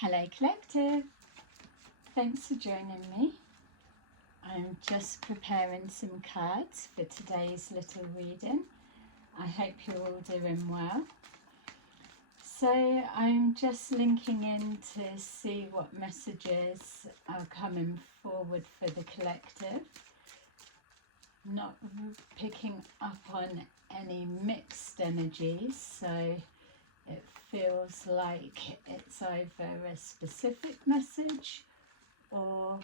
Hello Collective, thanks for joining me. I'm just preparing some cards for today's little reading. I hope you're all doing well. So I'm just linking in to see what messages are coming forward for the collective. Not picking up on any mixed energies, so it feels like it's either a specific message or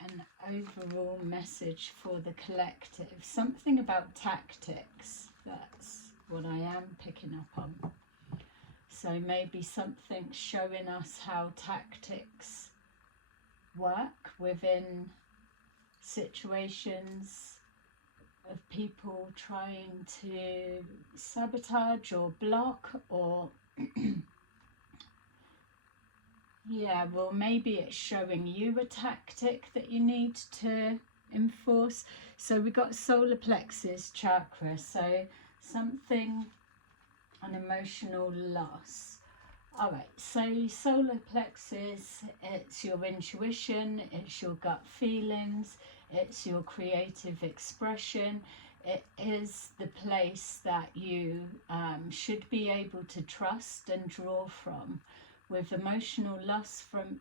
an overall message for the collective. Something about tactics, that's what I am picking up on. So maybe something showing us how tactics work within situations of people trying to sabotage or block, or yeah, well, maybe it's showing you a tactic that you need to enforce. So we got solar plexus chakra, so something, an emotional loss. All right, so solar plexus, it's your intuition, it's your gut feelings, it's your creative expression. It is the place that you should be able to trust and draw from. With emotional loss from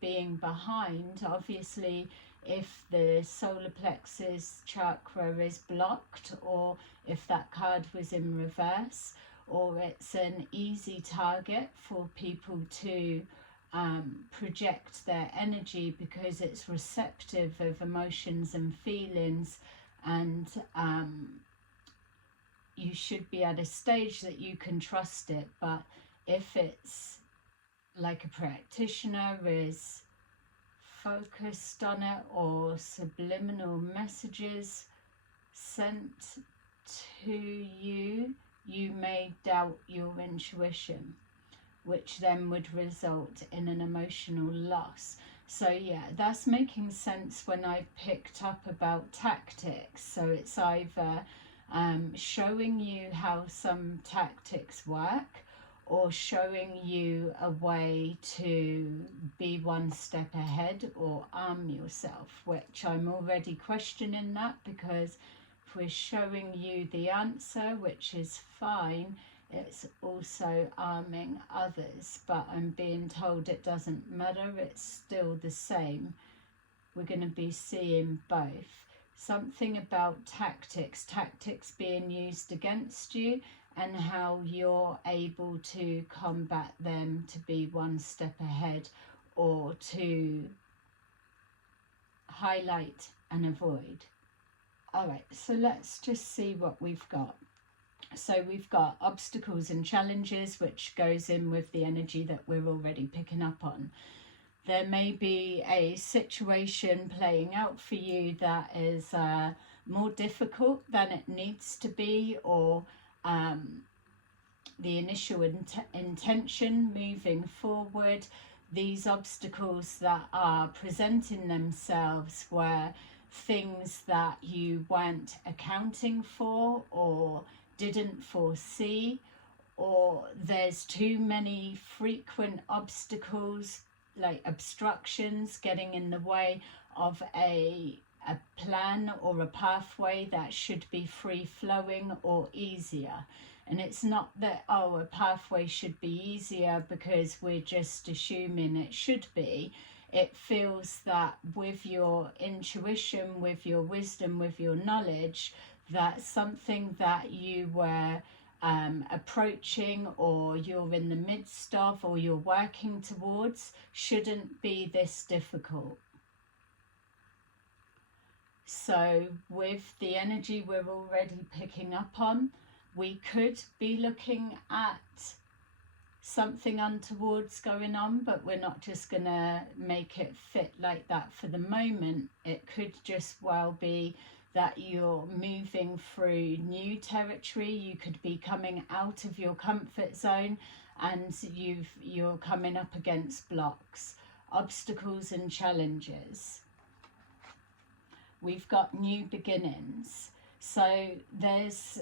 being behind, obviously, if the solar plexus chakra is blocked, or if that card was in reverse, or it's an easy target for people to project their energy because it's receptive of emotions and feelings, and you should be at a stage that you can trust it. But if it's like a practitioner is focused on it, or subliminal messages sent to you, you may doubt your intuition, which then would result in an emotional loss. So yeah, that's making sense when I picked up about tactics. So it's either showing you how some tactics work, or showing you a way to be one step ahead or arm yourself, which I'm already questioning that, because if we're showing you the answer, which is fine, it's also arming others. But I'm being told it doesn't matter, it's still the same. We're going to be seeing both. Something about tactics being used against you, and how you're able to combat them to be one step ahead, or to highlight and avoid. All right, so let's just see what we've got. So we've got obstacles and challenges, which goes in with the energy that we're already picking up on. There may be a situation playing out for you that is more difficult than it needs to be, or the initial intention moving forward. These obstacles that are presenting themselves were things that you weren't accounting for or didn't foresee, or there's too many frequent obstacles, like obstructions, getting in the way of a plan or a pathway that should be free flowing or easier. And it's not that, oh, a pathway should be easier because we're just assuming it should be. It feels that with your intuition, with your wisdom, with your knowledge, that something that you were approaching, or you're in the midst of, or you're working towards, shouldn't be this difficult. So with the energy we're already picking up on, we could be looking at something untoward's going on, but we're not just going to make it fit like that for the moment. It could just well be that you're moving through new territory. You could be coming out of your comfort zone, and you're coming up against blocks, obstacles and challenges. We've got new beginnings. So there's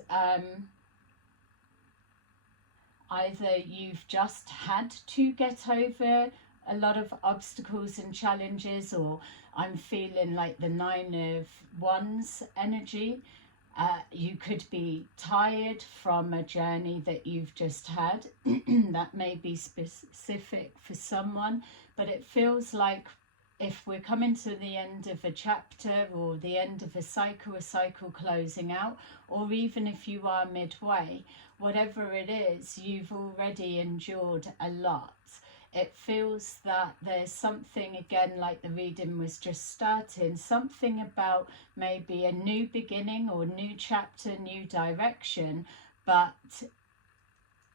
either you've just had to get over a lot of obstacles and challenges, or I'm feeling like the 9 of Wands energy. You could be tired from a journey that you've just had. That may be specific for someone, but it feels like if we're coming to the end of a chapter or the end of a cycle closing out, or even if you are midway, whatever it is, you've already endured a lot. It feels that there's something, again, like the reading was just starting, something about maybe a new beginning or new chapter, new direction, but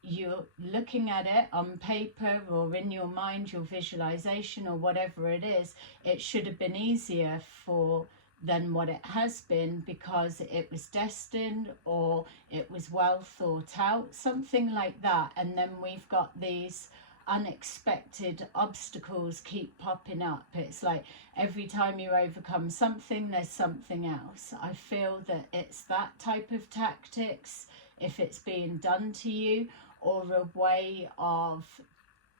you're looking at it on paper or in your mind, your visualization or whatever it is, it should have been easier than what it has been because it was destined or it was well thought out, something like that. And then we've got these unexpected obstacles keep popping up. It's like every time you overcome something, there's something else. I feel that it's that type of tactics, if it's being done to you, or a way of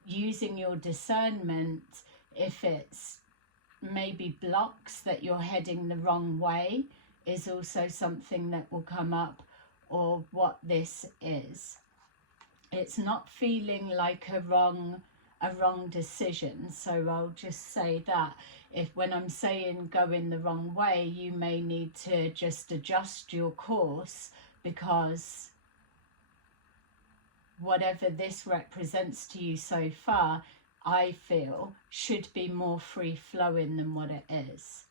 using your discernment, if it's maybe blocks that you're heading the wrong way, is also something that will come up, or what this is. It's not feeling like a wrong decision, so I'll just say that if when I'm saying going the wrong way, you may need to just adjust your course, because whatever this represents to you so far, I feel should be more free-flowing than what it is.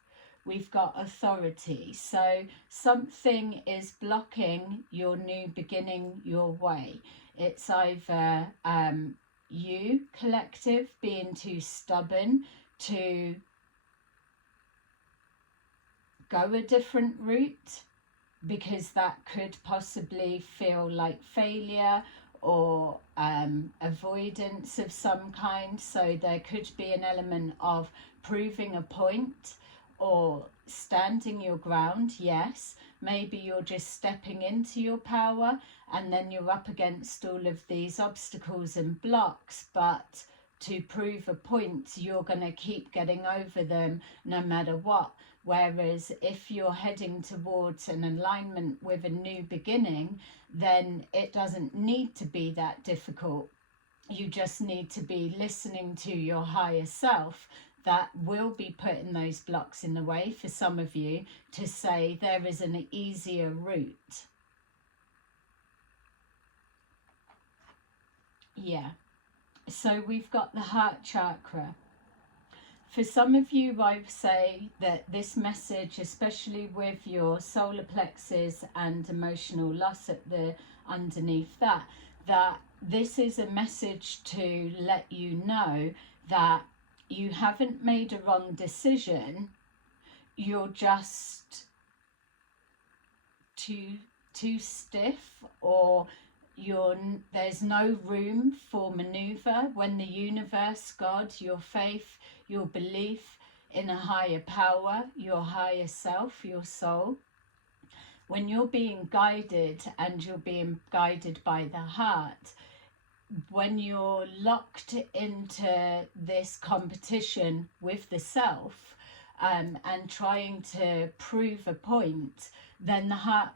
We've got authority, so something is blocking your new beginning, your way. It's either you, collective, being too stubborn to go a different route, because that could possibly feel like failure or avoidance of some kind. So there could be an element of proving a point or standing your ground. Yes, maybe you're just stepping into your power and then you're up against all of these obstacles and blocks, but to prove a point, you're going to keep getting over them no matter what. Whereas if you're heading towards an alignment with a new beginning, then it doesn't need to be that difficult. You just need to be listening to your higher self that will be putting those blocks in the way for some of you, to say there is an easier route. Yeah. So we've got the heart chakra. For some of you, I would say that this message, especially with your solar plexus and emotional loss at the underneath that this is a message to let you know that you haven't made a wrong decision. You're just too stiff, or there's no room for maneuver when the universe, God, your faith, your belief in a higher power, your higher self, your soul, when you're being guided, and you're being guided by the heart, when you're locked into this competition with the self, and trying to prove a point, then the heart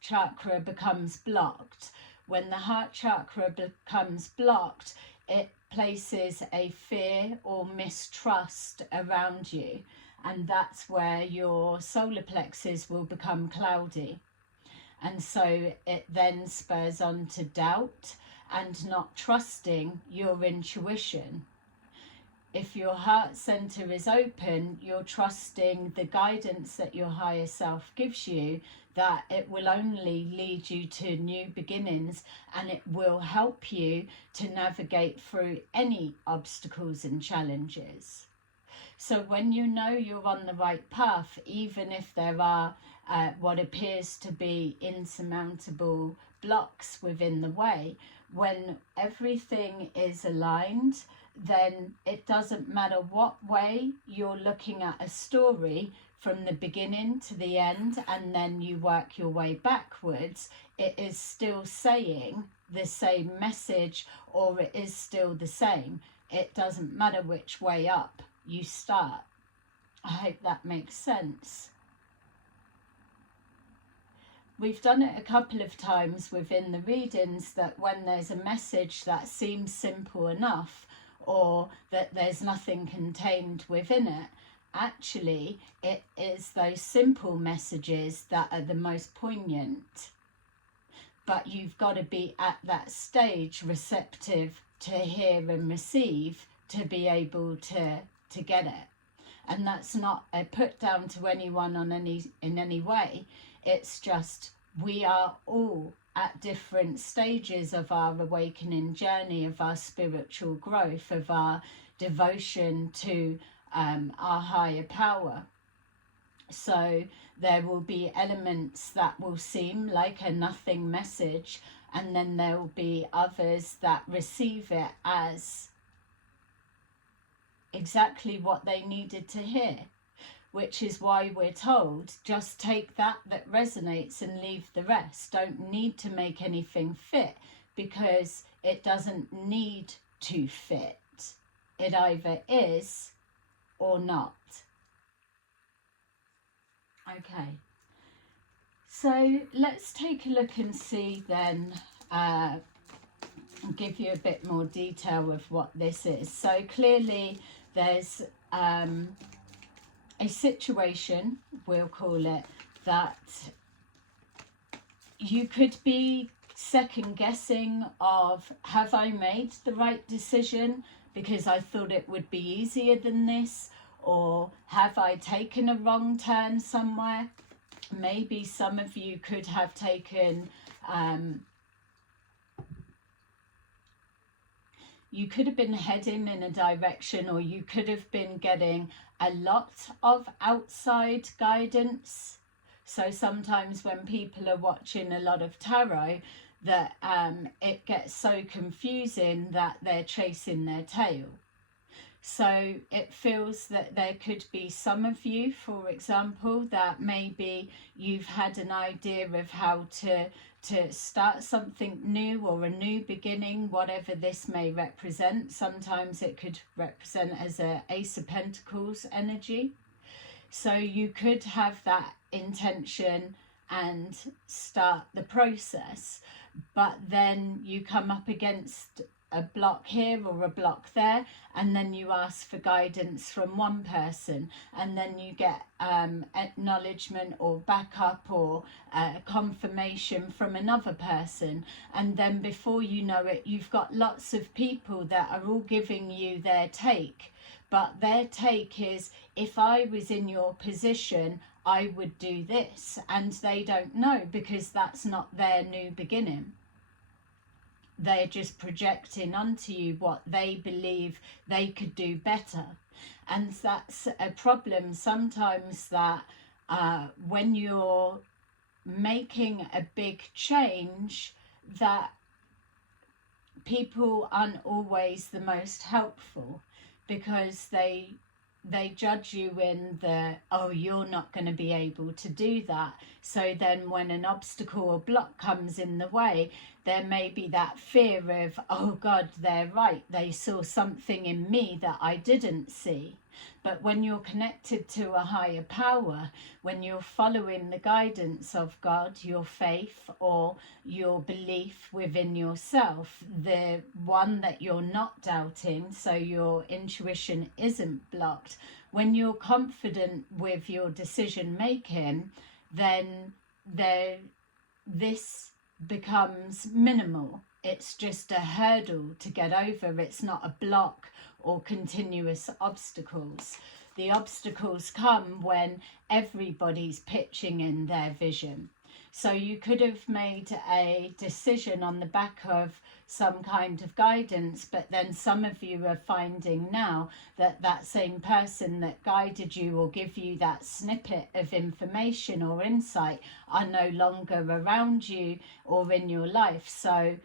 chakra becomes blocked. When the heart chakra becomes blocked, it places a fear or mistrust around you, and that's where your solar plexus will become cloudy, and so it then spurs on to doubt and not trusting your intuition. If your heart center is open, you're trusting the guidance that your higher self gives you, that it will only lead you to new beginnings, and it will help you to navigate through any obstacles and challenges. So when you know you're on the right path, even if there are what appears to be insurmountable blocks within the way, when everything is aligned, then it doesn't matter what way you're looking at a story, from the beginning to the end, and then you work your way backwards, it is still saying the same message, or it is still the same. it doesn't matter which way up you start. I hope that makes sense. We've done it a couple of times within the readings, that when there's a message that seems simple enough, or that there's nothing contained within it, actually it is those simple messages that are the most poignant. But you've got to be at that stage receptive to hear and receive to be able to get it. And that's not a put down to anyone in any way. It's just, we are all at different stages of our awakening journey, of our spiritual growth, of our devotion to our higher power. So there will be elements that will seem like a nothing message, and then there will be others that receive it as exactly what they needed to hear. Which is why we're told, just take that resonates and leave the rest. Don't need to make anything fit, because it doesn't need to fit. It either is or not. Okay, so let's take a look and see then, and give you a bit more detail of what this is. So clearly there's a situation, we'll call it, that you could be second guessing of, have I made the right decision because I thought it would be easier than this, or have I taken a wrong turn somewhere? Maybe some of you could have taken you could have been heading in a direction, or you could have been getting a lot of outside guidance. So sometimes when people are watching a lot of tarot, that it gets so confusing that they're chasing their tail. So it feels that there could be some of you, for example, that maybe you've had an idea of how to start something new, or a new beginning, whatever this may represent. Sometimes it could represent as a Ace of Pentacles energy. So you could have that intention and start the process, but then you come up against a block here or a block there, and then you ask for guidance from one person, and then you get acknowledgement or backup or confirmation from another person, and then before you know it, you've got lots of people that are all giving you their take, but their take is, if I was in your position, I would do this, and they don't know, because that's not their new beginning. They're just projecting onto you what they believe they could do better. And that's a problem sometimes, that when you're making a big change, that people aren't always the most helpful, because they judge you in the, oh, you're not going to be able to do that. So then when an obstacle or block comes in the way, there may be that fear of, oh God, they're right, they saw something in me that I didn't see. But when you're connected to a higher power, when you're following the guidance of God, your faith or your belief within yourself, the one that you're not doubting, so your intuition isn't blocked, when you're confident with your decision making, then this becomes minimal. It's just a hurdle to get over. It's not a block or continuous obstacles. The obstacles come when everybody's pitching in their vision. So you could have made a decision on the back of some kind of guidance, but then some of you are finding now that that same person that guided you or give you that snippet of information or insight are no longer around you or in your life. So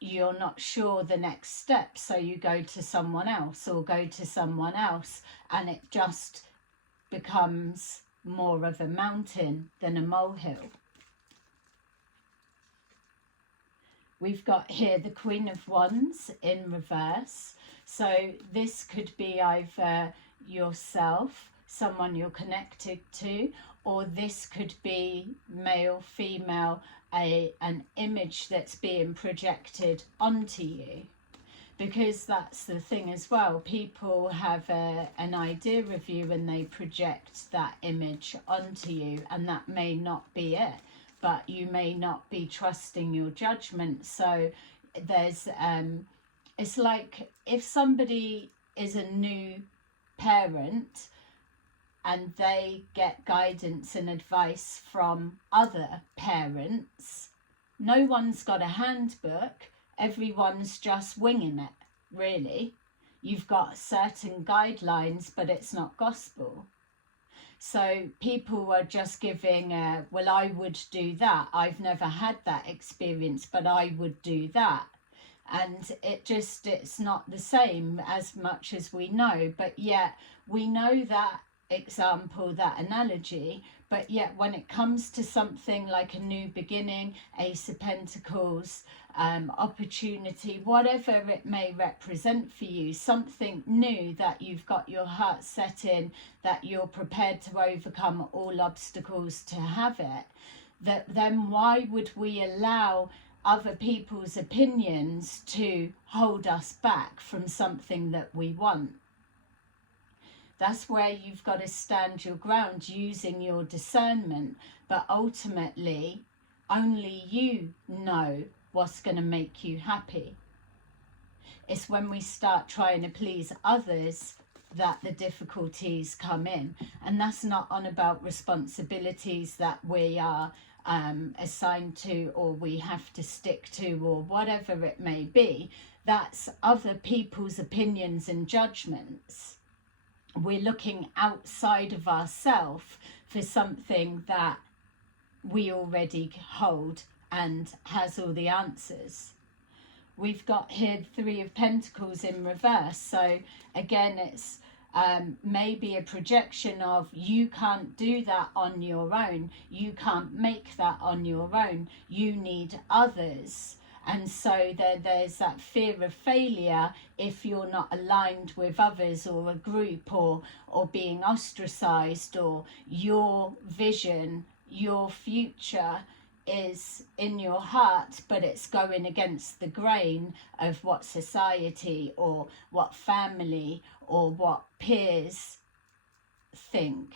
you're not sure the next step, so you go to someone else or go to someone else, and it just becomes more of a mountain than a molehill. we've got here the Queen of Wands in reverse. So this could be either yourself, someone you're connected to, or this could be male, female, an image that's being projected onto you. Because that's the thing as well, people have an idea of you and they project that image onto you, and that may not be it, but you may not be trusting your judgment. So there's it's like if somebody is a new parent and they get guidance and advice from other parents, no one's got a handbook. Everyone's just winging it, really. You've got certain guidelines, but it's not gospel. So people are just giving, well, I would do that. I've never had that experience, but I would do that. And it's not the same as much as we know. But yet we know that example, that analogy, but yet when it comes to something like a new beginning, Ace of Pentacles, opportunity, whatever it may represent for you, something new that you've got your heart set in, that you're prepared to overcome all obstacles to have it, then why would we allow other people's opinions to hold us back from something that we want? That's where you've got to stand your ground using your discernment. But ultimately, only you know what's going to make you happy. It's when we start trying to please others that the difficulties come in. And that's not on about responsibilities that we are assigned to or we have to stick to or whatever it may be. That's other people's opinions and judgments. We're looking outside of ourselves for something that we already hold and has all the answers. We've got here Three of Pentacles in reverse. So again, it's maybe a projection of you can't do that on your own. You can't make that on your own. You need others. And so there's that fear of failure if you're not aligned with others or a group or being ostracized, or your vision, your future is in your heart, but it's going against the grain of what society or what family or what peers think.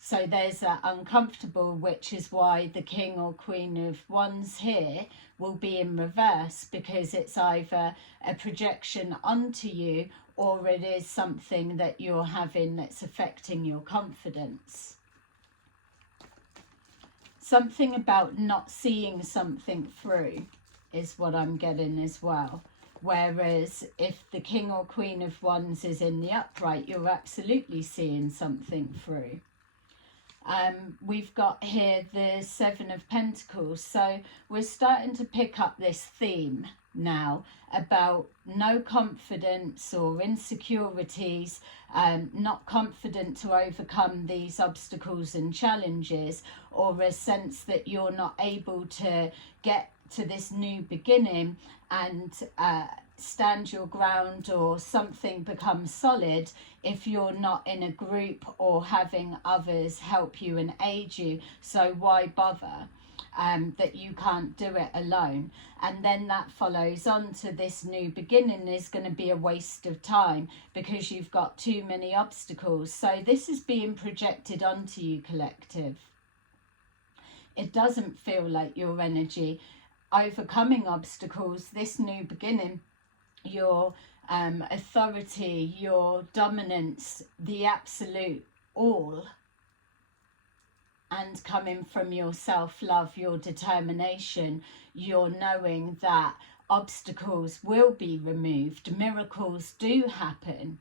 So there's that uncomfortable, which is why the King or Queen of Wands here will be in reverse, because it's either a projection onto you or it is something that you're having that's affecting your confidence. Something about not seeing something through is what I'm getting as well. Whereas if the King or Queen of Wands is in the upright, you're absolutely seeing something through. We've got here the Seven of Pentacles. So we're starting to pick up this theme now about no confidence or insecurities, not confident to overcome these obstacles and challenges, or a sense that you're not able to get to this new beginning and stand your ground, or something becomes solid if you're not in a group or having others help you and aid you. So why bother? That you can't do it alone. And then that follows on to this new beginning is going to be a waste of time because you've got too many obstacles. So this is being projected onto you, collective. It doesn't feel like your energy overcoming obstacles, this new beginning, your authority, your dominance, the absolute all, and coming from your self-love, your determination, your knowing that obstacles will be removed, miracles do happen.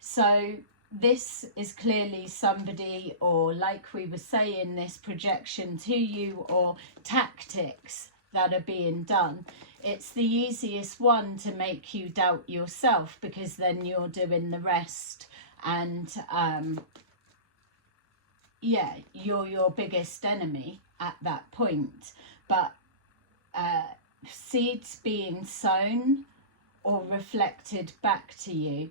So this is clearly somebody, or like we were saying, this projection to you, or tactics that are being done. It's the easiest one to make you doubt yourself, because then you're doing the rest, and yeah, you're your biggest enemy at that point. But seeds being sown or reflected back to you.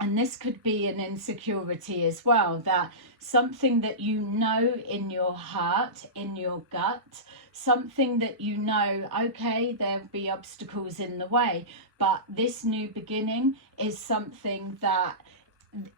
And this could be an insecurity as well, that something that you know in your heart, in your gut, something that you know, okay, there'll be obstacles in the way, but this new beginning is something that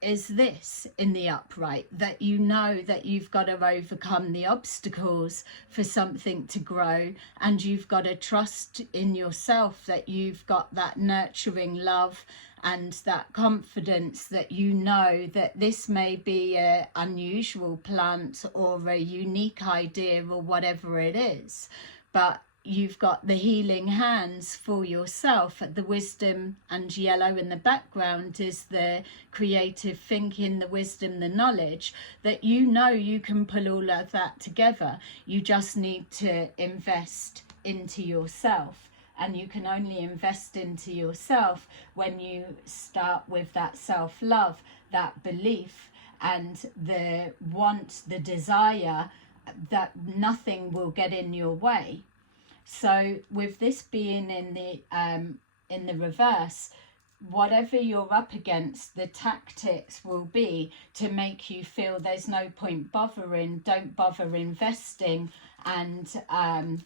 is this in the upright, that you know that you've got to overcome the obstacles for something to grow, and you've got to trust in yourself that you've got that nurturing love and that confidence that you know that this may be an unusual plant or a unique idea or whatever it is, but you've got the healing hands for yourself. The wisdom and yellow in the background is the creative thinking, the wisdom, the knowledge, that you know you can pull all of that together. You just need to invest into yourself, and you can only invest into yourself when you start with that self-love, that belief, and the want, the desire that nothing will get in your way. So with this being in the reverse, whatever you're up against, the tactics will be to make you feel there's no point bothering, don't bother investing, and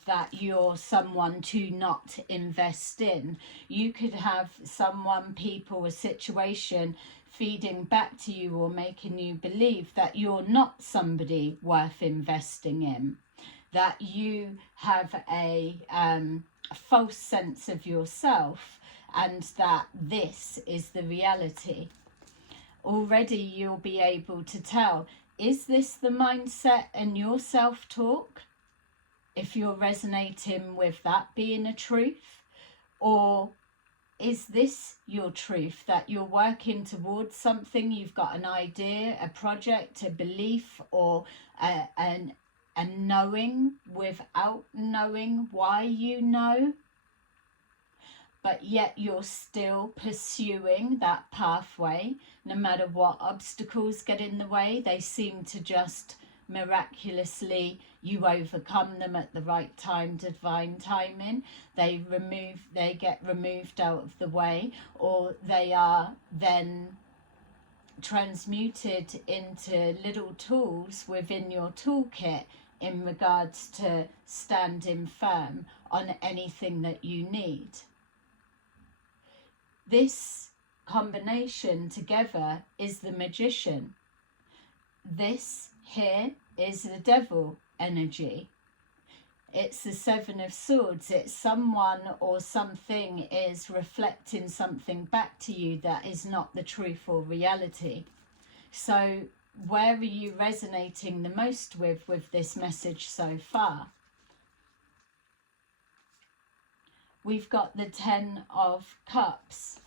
that you're someone to not invest in. You could have someone, people, a situation feeding back to you or making you believe that you're not somebody worth investing in, that you have a false sense of yourself, and that this is the reality. Already you'll be able to tell, is this the mindset and your self-talk? If you're resonating with that being a truth, or is this your truth, that you're working towards something, you've got an idea, a project, a belief, or a knowing without knowing why you know, but yet you're still pursuing that pathway no matter what obstacles get in the way. They seem to just miraculously, you overcome them at the right time, divine timing. They get removed out of the way, or they are then transmuted into little tools within your toolkit in regards to standing firm on anything that you need. This combination together is the magician. This here is the devil energy. It's the Seven of Swords. It's someone or something is reflecting something back to you that is not the truth or reality. So where are you resonating the most with this message so far? We've got the Ten of Cups.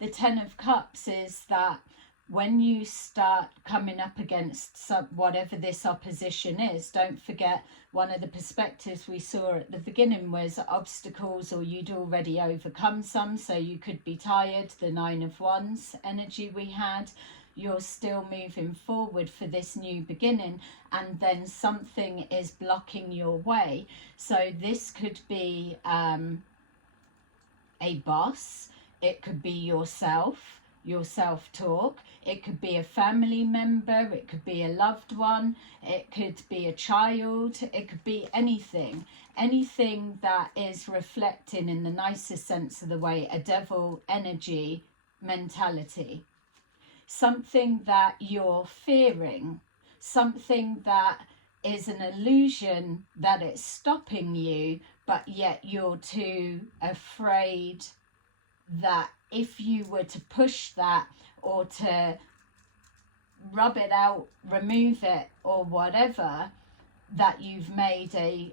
The Ten of Cups is that when you start coming up against whatever this opposition is, don't forget one of the perspectives we saw at the beginning was obstacles, or you'd already overcome some, so you could be tired. The Nine of Wands energy we had, you're still moving forward for this new beginning, and then something is blocking your way. So this could be a boss, it could be yourself, your self-talk, it could be a family member, it could be a loved one, it could be a child, it could be anything that is reflecting, in the nicest sense of the way, a devil energy mentality. Something that you're fearing, something that is an illusion that it's stopping you, but yet you're too afraid that if you were to push that or to rub it out, remove it or whatever, that you've made a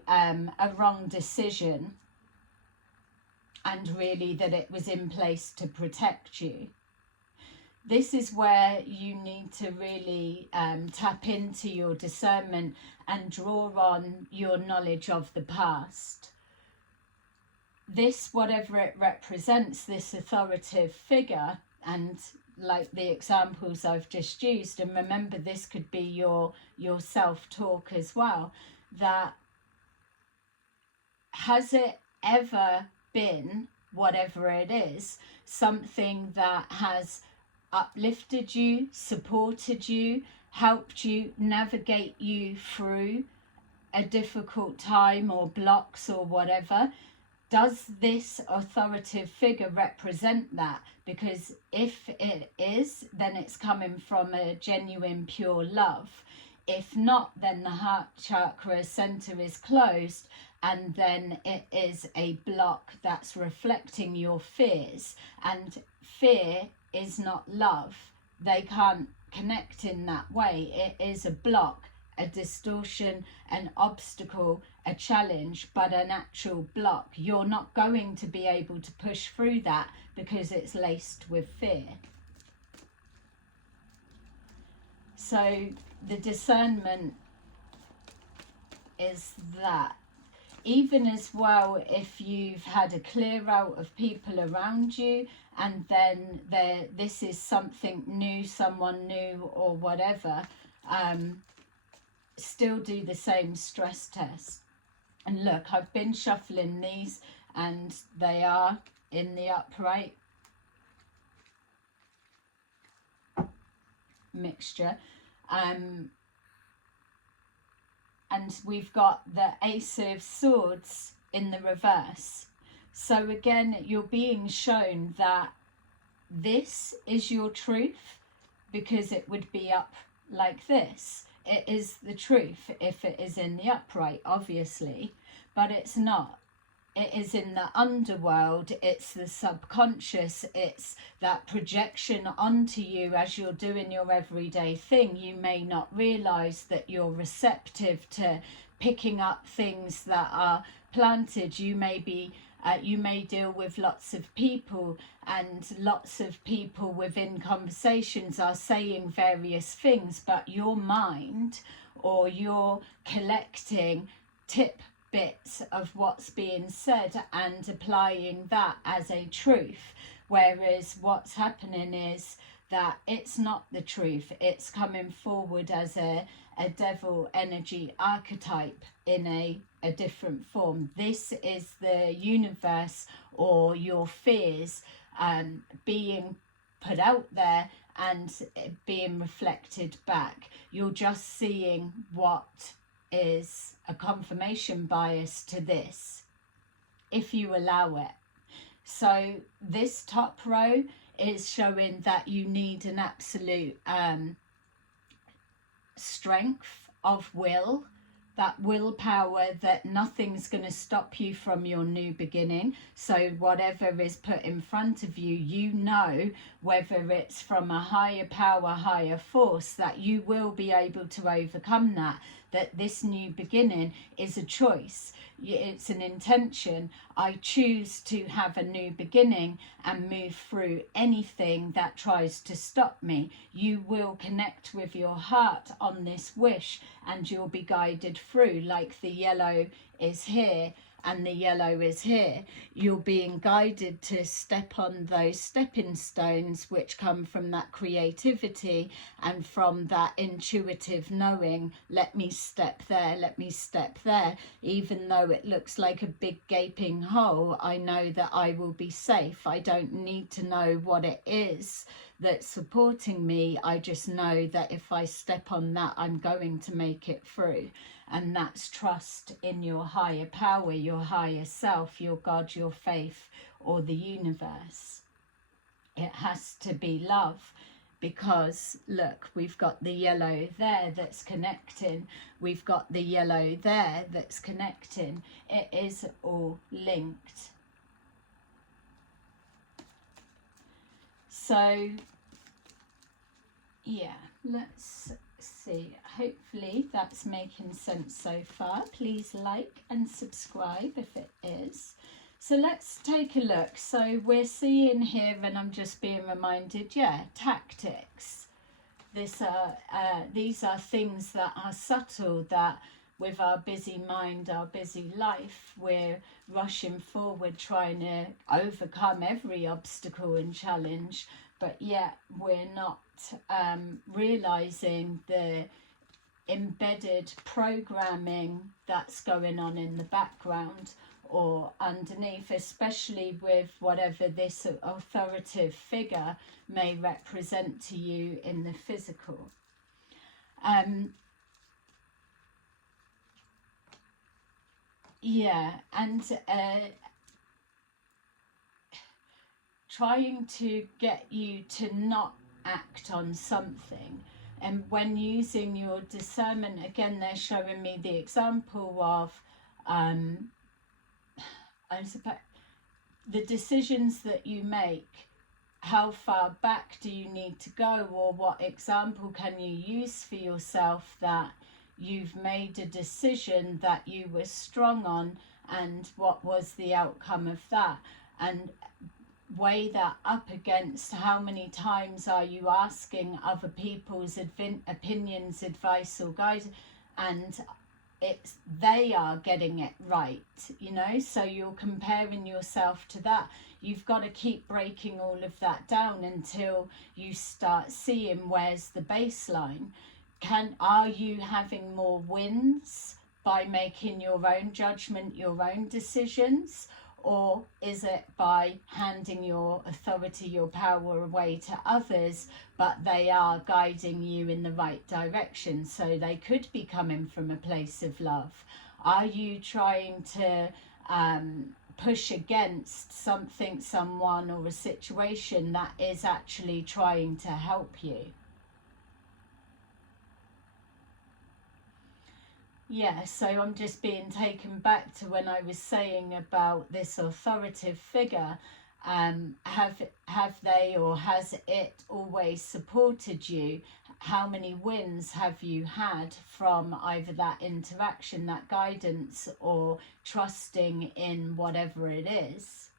wrong decision, and really that it was in place to protect you. This is where you need to really tap into your discernment and draw on your knowledge of the past. This, whatever it represents, this authoritative figure, and like the examples I've just used, and remember this could be your self-talk as well, that has it ever been, whatever it is, something that has uplifted you, supported you, helped you, navigate you through a difficult time or blocks or whatever? Does this authoritative figure represent that? Because if it is, then it's coming from a genuine, pure love. If not, then the heart chakra center is closed, and then it is a block that's reflecting your fears. And fear is not love. They can't connect in that way. It is a block, a distortion, an obstacle, a challenge, but an actual block. You're not going to be able to push through that because it's laced with fear. So the discernment is that. Even as well, if you've had a clear out of people around you, and then this is something new, someone new or whatever, still do the same stress test. And look, I've been shuffling these and they are in the upright mixture. And we've got the Ace of Swords in the reverse. So again, you're being shown that this is your truth, because it would be up like this. It is the truth if it is in the upright, obviously, but it's not. It is in the underworld, it's the subconscious, it's that projection onto you as you're doing your everyday thing. You may not realize that you're receptive to picking up things that are planted. You may be you may deal with lots of people, and lots of people within conversations are saying various things, but your mind, or you're collecting bits of what's being said and applying that as a truth. Whereas what's happening is that it's not the truth. It's coming forward as a devil energy archetype in a different form. This is the universe, or your fears being put out there and being reflected back. You're just seeing what is a confirmation bias to this, if you allow it. So this top row is showing that you need an absolute strength of will, that willpower, that nothing's going to stop you from your new beginning. So whatever is put in front of you, you know, whether it's from a higher power, higher force, that you will be able to overcome that. That this new beginning is a choice. It's an intention. I choose to have a new beginning and move through anything that tries to stop me. You will connect with your heart on this wish, and you'll be guided through, like the yellow is here and the yellow is here. You're being guided to step on those stepping stones, which come from that creativity and from that intuitive knowing. Let me step there, let me step there. Even though it looks like a big gaping hole, I know that I will be safe. I don't need to know what it is that's supporting me. I just know that if I step on that, I'm going to make it through. And that's trust in your higher power, your higher self, your God, your faith, or the universe. It has to be love, because look, we've got the yellow there that's connecting. We've got the yellow there that's connecting. It is all linked. So yeah, let's see. Hopefully that's making sense so far. Please like and subscribe if it is. So let's take a look. So we're seeing here, and I'm just being reminded, yeah, tactics. These are things that are subtle, that with our busy mind, our busy life, we're rushing forward trying to overcome every obstacle and challenge, but yet we're not realizing the embedded programming that's going on in the background, or underneath, especially with whatever this authoritative figure may represent to you in the physical. Yeah, and trying to get you to not act on something. And when using your discernment, again, they're showing me the example of I suppose the decisions that you make. How far back do you need to go, or what example can you use for yourself that you've made a decision that you were strong on, and what was the outcome of that? And weigh that up against how many times are you asking other people's opinions, advice or guidance, and they are getting it right, you know, so you're comparing yourself to that. You've got to keep breaking all of that down until you start seeing where's the baseline. Are you having more wins by making your own judgment, your own decisions? Or is it by handing your authority, your power away to others, but they are guiding you in the right direction? So they could be coming from a place of love. Are you trying to push against something, someone, or a situation that is actually trying to help you? Yeah, so I'm just being taken back to when I was saying about this authoritative figure. Have they, or has it always supported you? How many wins have you had from either that interaction, that guidance, or trusting in whatever it is?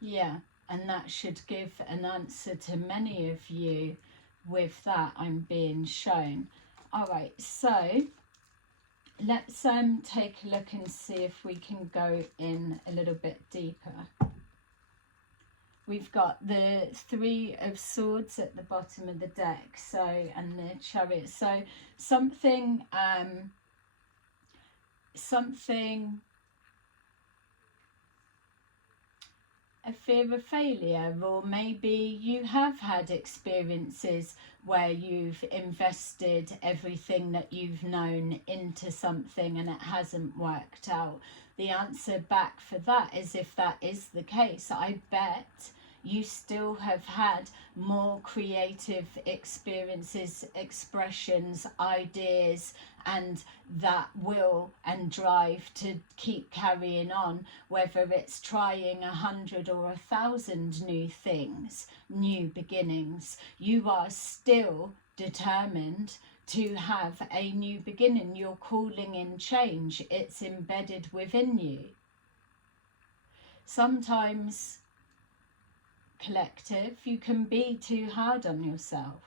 Yeah, and that should give an answer to many of you with that I'm being shown. All right, so let's take a look and see if we can go in a little bit deeper. We've got the Three of Swords at the bottom of the deck, so, and the Chariot. So something a fear of failure, or maybe you have had experiences where you've invested everything that you've known into something and it hasn't worked out. The answer back for that is, if that is the case, I bet you still have had more creative experiences, expressions, ideas, and that will and drive to keep carrying on, whether it's trying 100 or 1,000 new things, new beginnings. You are still determined to have a new beginning. You're calling in change. It's embedded within you. Sometimes, collective, you can be too hard on yourself.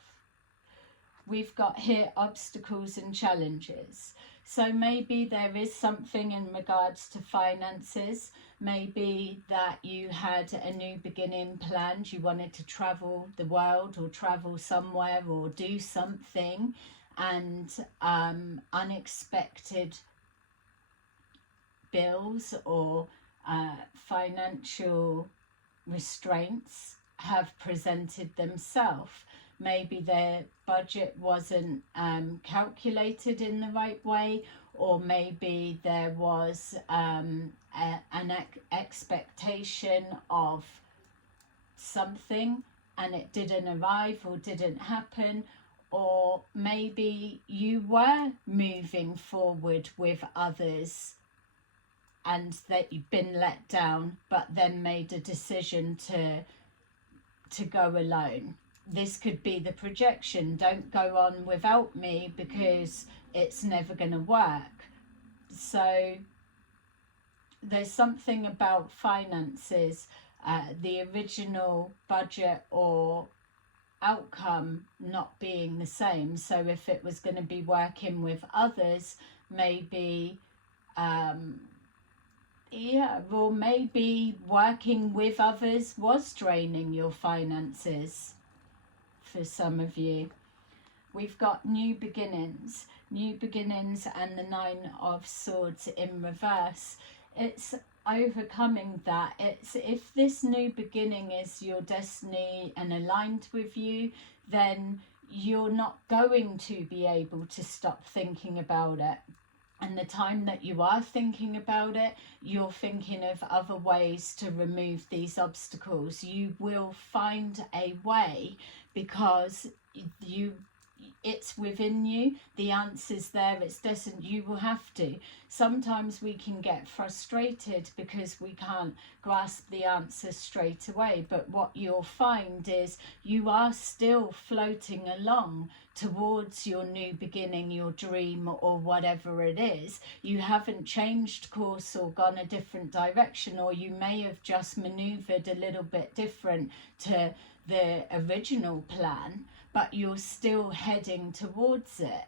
We've got here obstacles and challenges. So maybe there is something in regards to finances. Maybe that you had a new beginning planned. You wanted to travel the world, or travel somewhere, or do something, and unexpected bills or financial restraints have presented themselves. Maybe their budget wasn't calculated in the right way, or maybe there was an expectation of something and it didn't arrive or didn't happen. Or maybe you were moving forward with others and that you've been let down, but then made a decision to go alone. This could be the projection. Don't go on without me because it's never going to work. So there's something about finances, the original budget or outcome not being the same. So if it was going to be working with others, maybe or maybe working with others was draining your finances for some of you. we've got new beginnings, and the Nine of Swords in reverse. It's overcoming that. It's if this new beginning is your destiny and aligned with you, then you're not going to be able to stop thinking about it. And the time that you are thinking about it, you're thinking of other ways to remove these obstacles. You will find a way, because it's within you. The answer's there. It's destined. You will have to. Sometimes we can get frustrated because we can't grasp the answer straight away. But what you'll find is you are still floating along towards your new beginning, your dream, or whatever it is. You haven't changed course or gone a different direction, or you may have just maneuvered a little bit different to the original plan, but you're still heading towards it.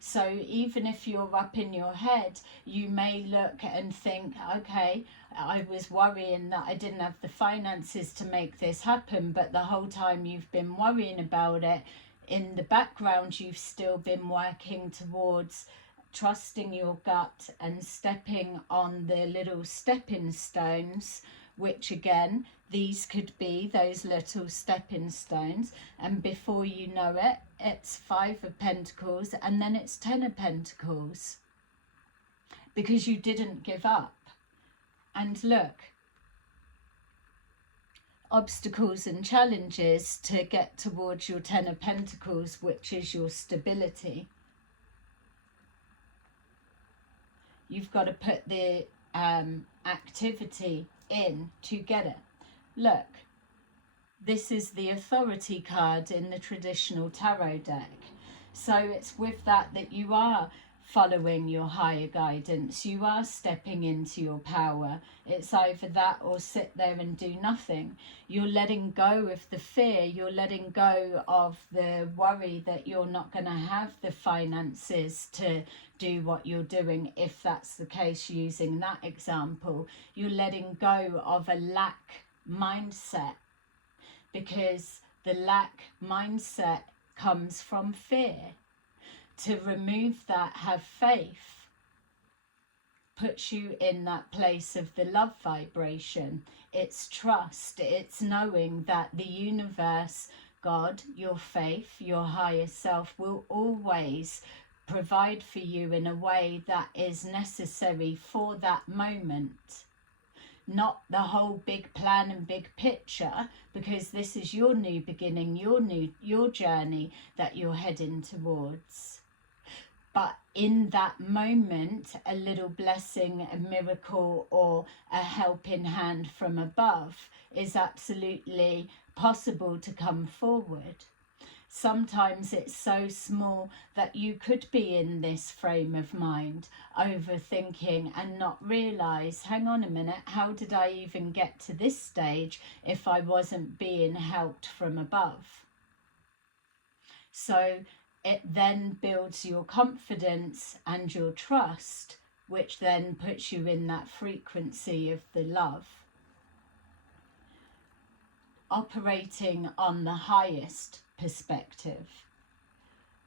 So even if you're up in your head, you may look and think, okay, I was worrying that I didn't have the finances to make this happen, but the whole time you've been worrying about it, in the background you've still been working towards trusting your gut and stepping on the little stepping stones, which again, these could be those little stepping stones, and before you know it, it's 5 of Pentacles, and then it's 10 of Pentacles, because you didn't give up. And look, obstacles and challenges to get towards your 10 of Pentacles, which is your stability. You've got to put the activity in to get it. Look, this is the authority card in the traditional tarot deck. So it's with that you are following your higher guidance. You are stepping into your power. It's either that or sit there and do nothing. You're letting go of the fear. You're letting go of the worry that you're not going to have the finances to do what you're doing, if that's the case, using that example. You're letting go of a lack mindset, because the lack mindset comes from fear. To remove that, have faith, puts you in that place of the love vibration. It's trust. It's knowing that the universe, God, your faith, your higher self will always provide for you in a way that is necessary for that moment. Not the whole big plan and big picture, because this is your new beginning, your journey that you're heading towards. But in that moment, a little blessing, a miracle, or a helping hand from above is absolutely possible to come forward. Sometimes it's so small that you could be in this frame of mind, overthinking, and not realise, hang on a minute, how did I even get to this stage if I wasn't being helped from above? So it then builds your confidence and your trust, which then puts you in that frequency of the love. Operating on the highest perspective.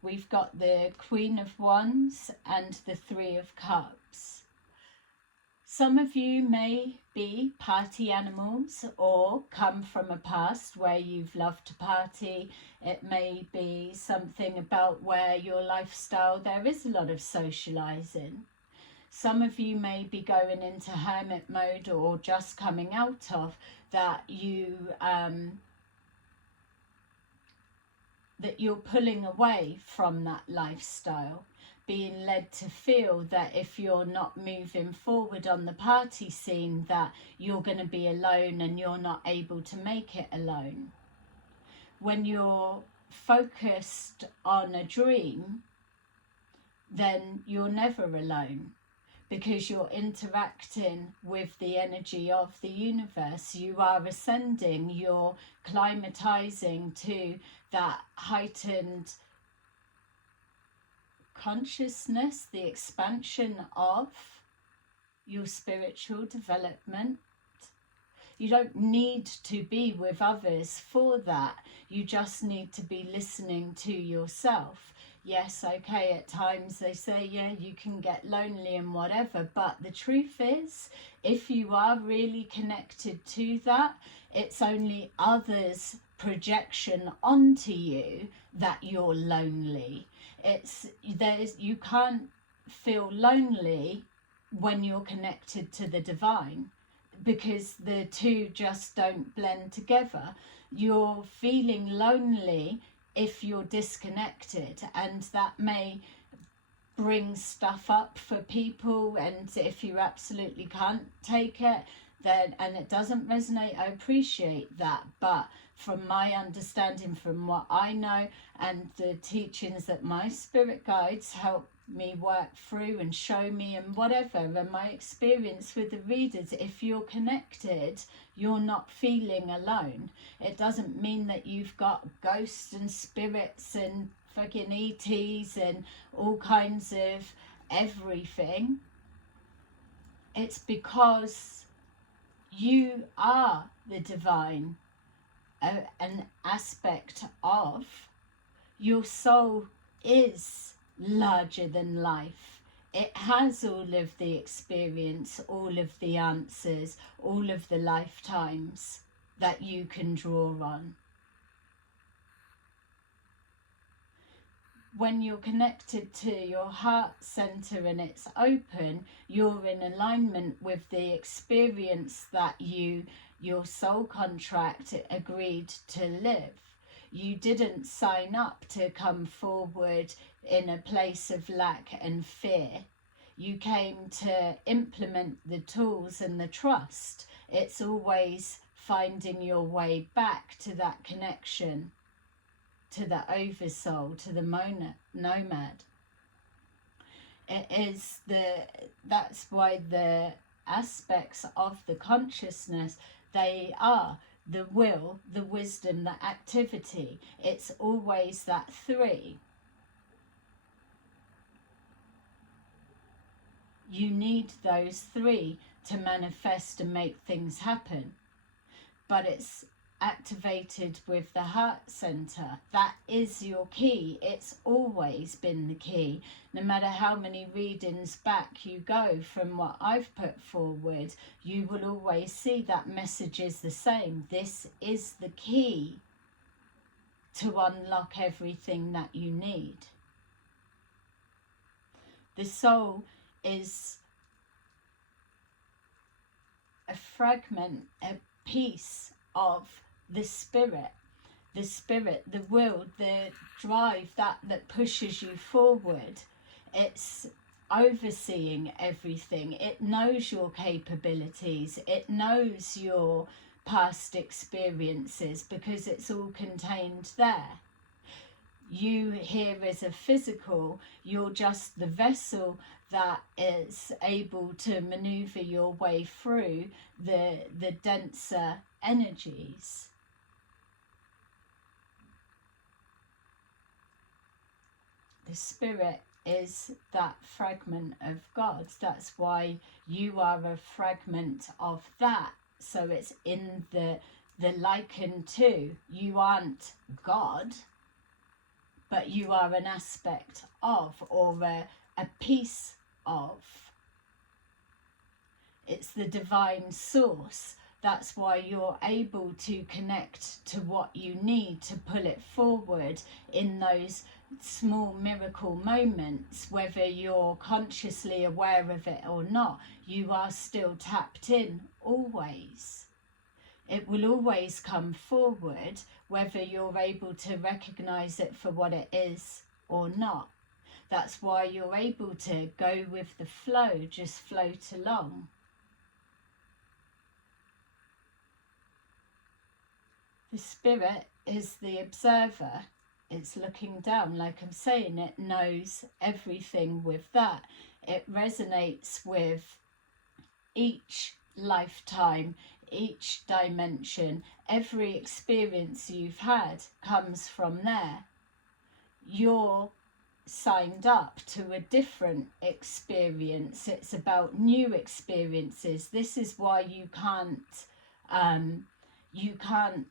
We've got the Queen of Wands and the Three of Cups. Some of you may be party animals or come from a past where you've loved to party. It may be something about where your lifestyle, there is a lot of socializing. Some of you may be going into hermit mode or just coming out of that. That you're pulling away from that lifestyle, being led to feel that if you're not moving forward on the party scene, that you're going to be alone and you're not able to make it alone. When you're focused on a dream, then you're never alone, because you're interacting with the energy of the universe. You are ascending, you're climatizing to that heightened consciousness, the expansion of your spiritual development. You don't need to be with others for that. You just need to be listening to yourself. Yes, okay, at times they say, yeah, you can get lonely and whatever, but the truth is, if you are really connected to that, it's only others' projection onto you that you're lonely. You can't feel lonely when you're connected to the divine, because the two just don't blend together. You're feeling lonely if you're disconnected, and that may bring stuff up for people, and if you absolutely can't take it, then, and it doesn't resonate, I appreciate that. But from my understanding, from what I know and the teachings that my spirit guides help me work through and show me and whatever, and my experience with the readers, if you're connected, you're not feeling alone. It doesn't mean that you've got ghosts and spirits and fucking ETs and all kinds of everything. It's because you are the divine, an aspect of your soul is larger than life. It has all of the experience, all of the answers, all of the lifetimes that you can draw on. When you're connected to your heart center and it's open, you're in alignment with the experience that your soul contract agreed to live. You didn't sign up to come forward in a place of lack and fear. You came to implement the tools and the trust. It's always finding your way back to that connection, to the oversoul, to the nomad. That's why the aspects of the consciousness, they are the will, the wisdom, the activity. It's always that three. You need those three to manifest and make things happen. But it's activated with the heart center. That is your key. It's always been the key. No matter how many readings back you go from what I've put forward, you will always see that message is the same. This is the key to unlock everything that you need. The soul is a fragment, a piece of the spirit, the will, the drive that pushes you forward. It's overseeing everything. It knows your capabilities. It knows your past experiences because it's all contained there. You here as a physical, you're just the vessel that is able to maneuver your way through the denser energies. The spirit is that fragment of God. That's why you are a fragment of that. So it's in the liken to. You aren't God, but you are an aspect of, or a piece of. It's the divine source. That's why you're able to connect to what you need to pull it forward in those small miracle moments. Whether you're consciously aware of it or not, you are still tapped in always. It will always come forward, whether you're able to recognize it for what it is or not. That's why you're able to go with the flow, just float along. The spirit is the observer. It's looking down, like I'm saying, it knows everything with that. It resonates with each lifetime, each dimension. Every experience you've had comes from there. You're signed up to a different experience. It's about new experiences. This is why you can't You can't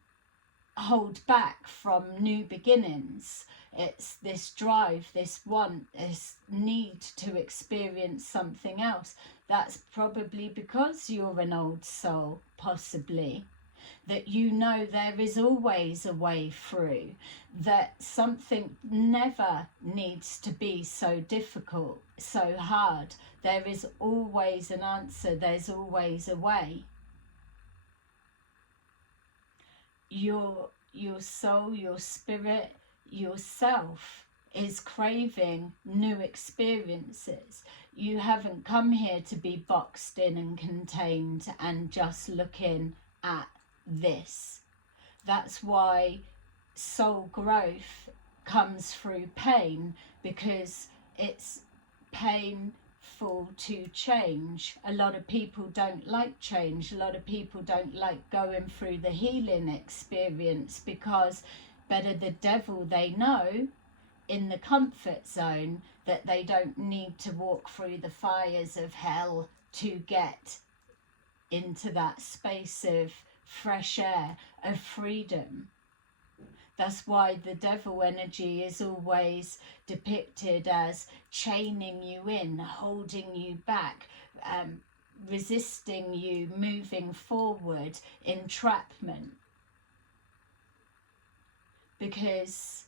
hold back from new beginnings. It's this drive, this want, this need to experience something else. That's probably because you're an old soul, possibly, that you know there is always a way through, that something never needs to be so difficult, so hard. There is always an answer, there's always a way. Your soul, your spirit, yourself is craving new experiences. You haven't come here to be boxed in and contained and just looking at this. That's why soul growth comes through pain, because it's painful to change. A lot of people don't like change. A lot of people don't like going through the healing experience, because better the devil they know in the comfort zone, that they don't need to walk through the fires of hell to get into that space of fresh air, of freedom. That's why the devil energy is always depicted as chaining you in, holding you back, resisting you moving forward, entrapment. Because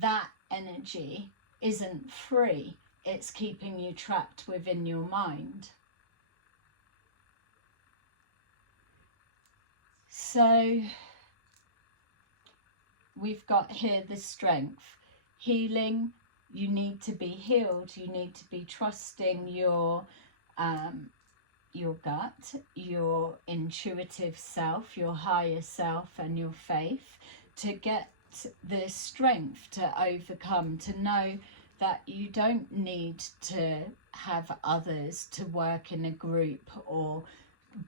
that energy isn't free, it's keeping you trapped within your mind. So we've got here the strength. Healing, you need to be healed. You need to be trusting your gut, your intuitive self, your higher self, and your faith, to get the strength to overcome, to know that you don't need to have others to work in a group or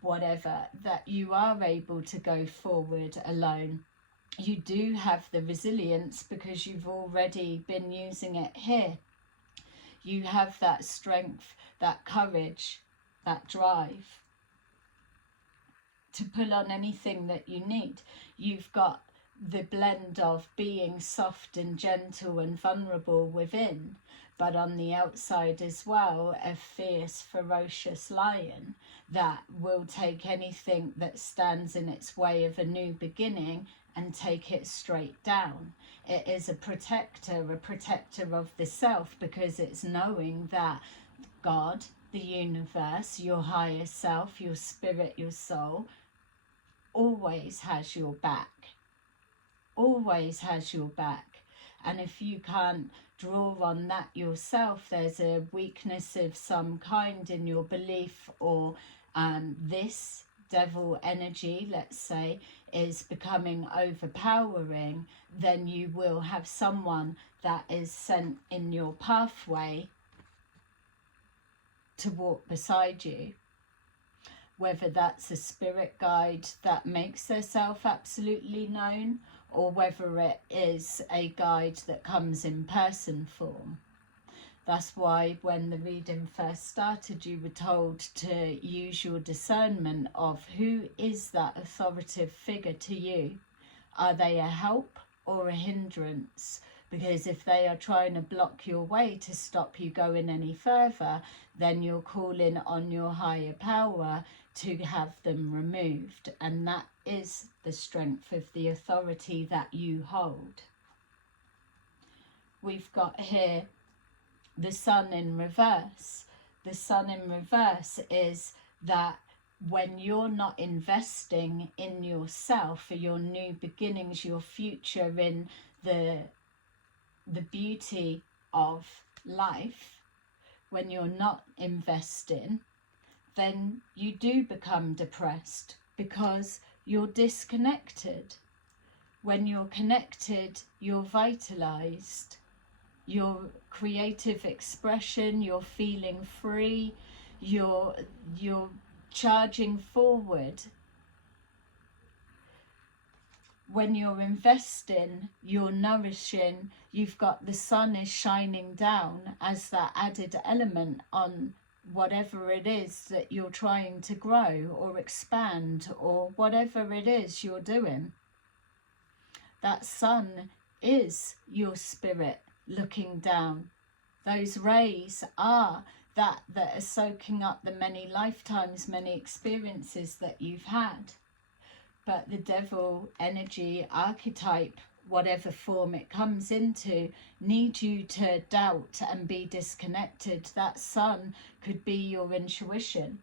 whatever, that you are able to go forward alone. You do have the resilience because you've already been using it here. You have that strength, that courage, that drive to pull on anything that you need. You've got the blend of being soft and gentle and vulnerable within, but on the outside as well, a fierce, ferocious lion that will take anything that stands in its way of a new beginning and take it straight down. It is a protector of the self, because it's knowing that God, the universe, your higher self, your spirit, your soul, always has your back. Always has your back. And if you can't draw on that yourself, there's a weakness of some kind in your belief, or this devil energy, let's say, is becoming overpowering, then you will have someone that is sent in your pathway to walk beside you. Whether that's a spirit guide that makes theirself absolutely known, or whether it is a guide that comes in person form. That's why when the reading first started, you were told to use your discernment of who is that authoritative figure to you. Are they a help or a hindrance? Because if they are trying to block your way to stop you going any further, then you're calling on your higher power to have them removed. And that is the strength of the authority that you hold. We've got here the sun in reverse. The sun in reverse is that when you're not investing in yourself for your new beginnings, your future, in the beauty of life, when you're not investing, then you do become depressed because you're disconnected. When you're connected, you're vitalized. Your creative expression, you're feeling free, you're charging forward. When you're investing, you're nourishing, you've got the sun is shining down as that added element on whatever it is that you're trying to grow or expand, or whatever it is you're doing. That sun is your spirit looking down. Those rays are that are soaking up the many lifetimes, many experiences that you've had. But the devil energy archetype, whatever form it comes into, need you to doubt and be disconnected. That sun could be your intuition.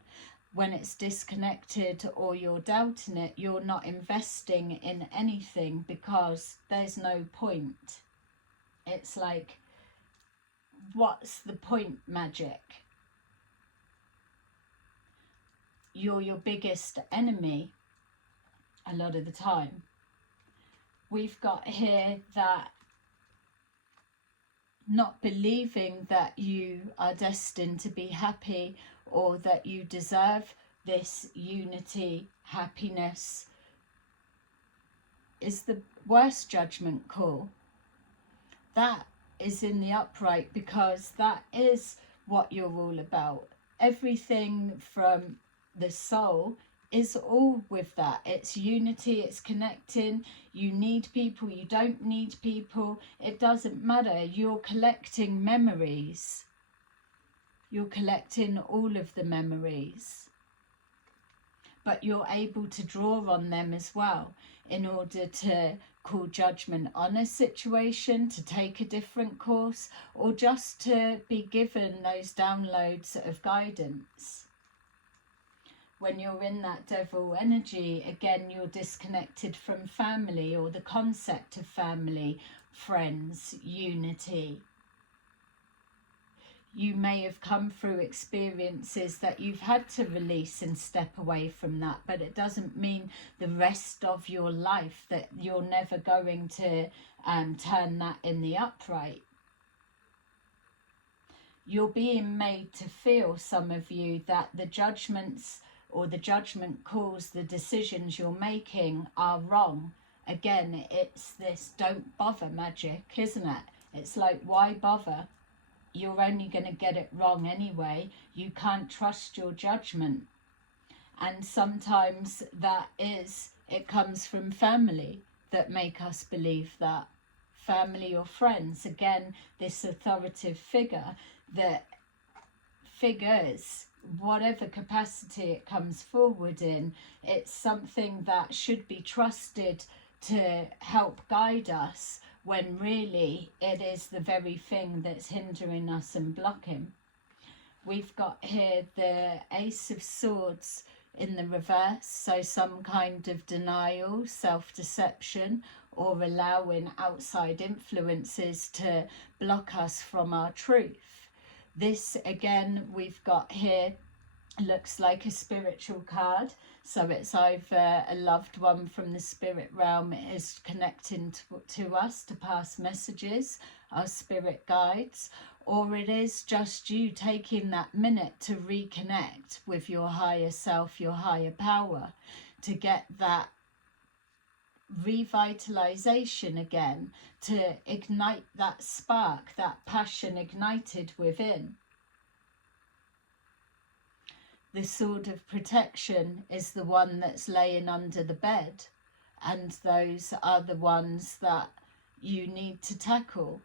When it's disconnected or you're doubting it, you're not investing in anything because there's no point. It's like, what's the point, magic? You're your biggest enemy a lot of the time. We've got here that not believing that you are destined to be happy, or that you deserve this unity, happiness, is the worst judgment call. That is in the upright, because that is what you're all about. Everything from the soul is all with that. It's unity, it's connecting. You need people, you don't need people. It doesn't matter. You're collecting memories. You're collecting all of the memories. But you're able to draw on them as well in order to call judgment on a situation, to take a different course, or just to be given those downloads of guidance. When you're in that devil energy, again, you're disconnected from family, or the concept of family, friends, unity. You may have come through experiences that you've had to release and step away from that, but it doesn't mean the rest of your life that you're never going to turn that in the upright. You're being made to feel, some of you, that the judgments or the judgment calls, the decisions you're making are wrong. Again, it's this don't bother magic, isn't it? It's like, why bother? You're only going to get it wrong anyway. You can't trust your judgment. And sometimes it comes from family that make us believe that. Family or friends, again, this authoritative figure that figures, whatever capacity it comes forward in, it's something that should be trusted to help guide us, when really it is the very thing that's hindering us and blocking. We've got here the Ace of Swords in the reverse, so some kind of denial, self-deception, or allowing outside influences to block us from our truth. This, again, we've got here, looks like a spiritual card. So it's either a loved one from the spirit realm is connecting to us to pass messages, our spirit guides, or it is just you taking that minute to reconnect with your higher self, your higher power, to get that revitalization again, to ignite that spark, that passion ignited within. The sword of protection is the one that's laying under the bed, and those are the ones that you need to tackle.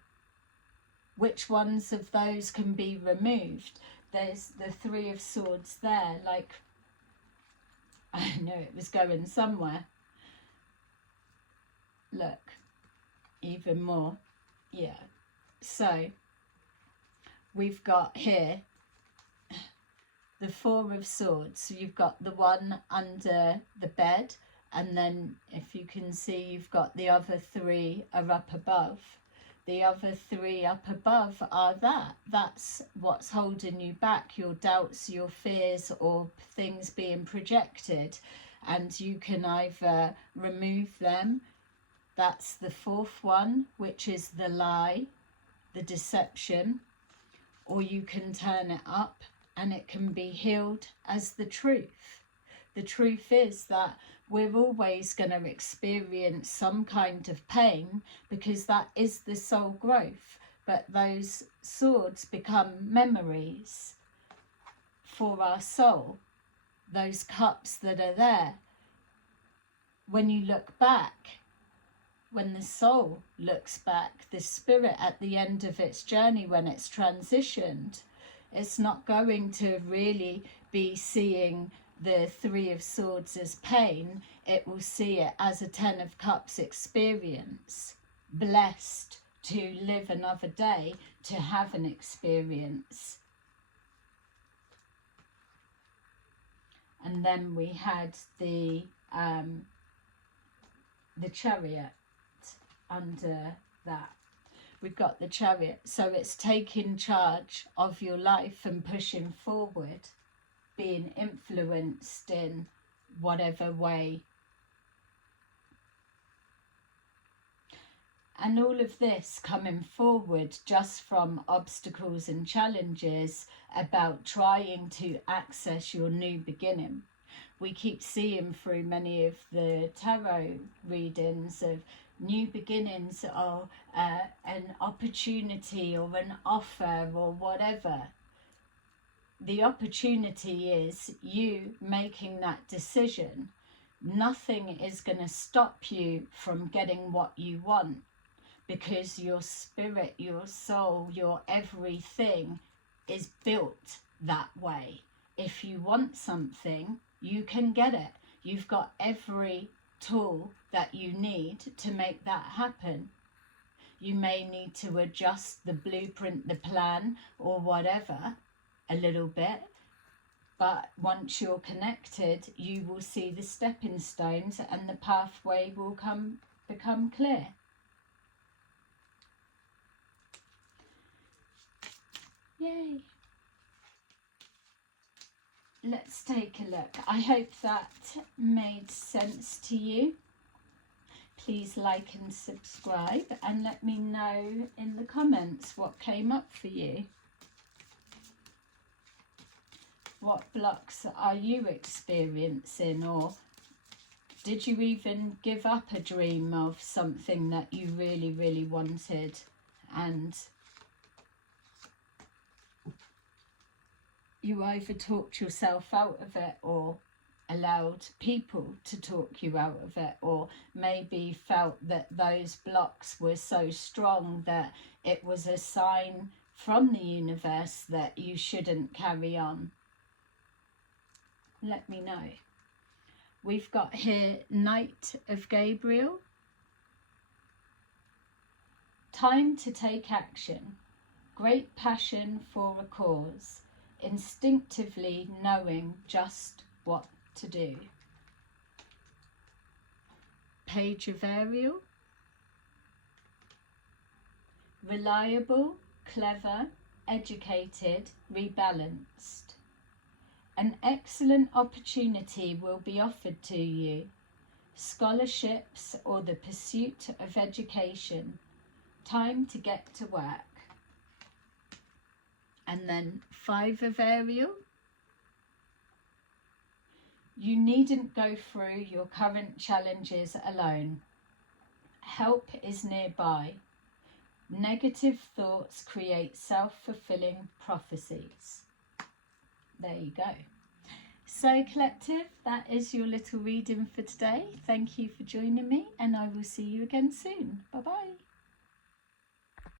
Which ones of those can be removed? There's the Three of Swords there, like, I know it was going somewhere. Look, even more. Yeah. So, we've got here the Four of Swords. So you've got the one under the bed, and then if you can see, you've got the other three are up above. The other three up above are that's what's holding you back, your doubts, your fears, or things being projected, and you can either remove them. That's the fourth one, which is the lie, the deception, or you can turn it up and it can be healed as the truth. The truth is that we're always going to experience some kind of pain, because that is the soul growth. But those swords become memories. for our soul, those cups that are there, when you look back, when the soul looks back, the spirit at the end of its journey, when it's transitioned, it's not going to really be seeing the Three of Swords as pain. It will see it as a Ten of Cups experience. Blessed to live another day, to have an experience. And then we had the Chariot under that. We've got the Chariot, so it's taking charge of your life and pushing forward, being influenced in whatever way. And all of this coming forward just from obstacles and challenges about trying to access your new beginning. We keep seeing through many of the tarot readings of new beginnings, or an opportunity or an offer or whatever. The opportunity is you making that decision. Nothing is going to stop you from getting what you want, because your spirit, your soul, your everything is built that way. If you want something, you can get it. You've got every tool that you need to make that happen. You may need to adjust the blueprint, the plan, or whatever a little bit, but once you're connected, you will see the stepping stones and the pathway will become clear. Yay! Let's take a look. I hope that made sense to you. Please like and subscribe, and let me know in the comments what came up for you. What blocks are you experiencing, or did you even give up a dream of something that you really, really wanted and you either talked yourself out of it or allowed people to talk you out of it, or maybe felt that those blocks were so strong that it was a sign from the universe that you shouldn't carry on? Let me know. We've got here Knight of Gabriel. Time to take action. Great passion for a cause. Instinctively knowing just what to do. Page of Ariel. Reliable, clever, educated, rebalanced. An excellent opportunity will be offered to you. Scholarships or the pursuit of education. Time to get to work. And then Five of Ariel. You needn't go through your current challenges alone. Help is nearby. Negative thoughts create self-fulfilling prophecies. There you go. So collective, that is your little reading for today. Thank you for joining me, and I will see you again soon. Bye bye.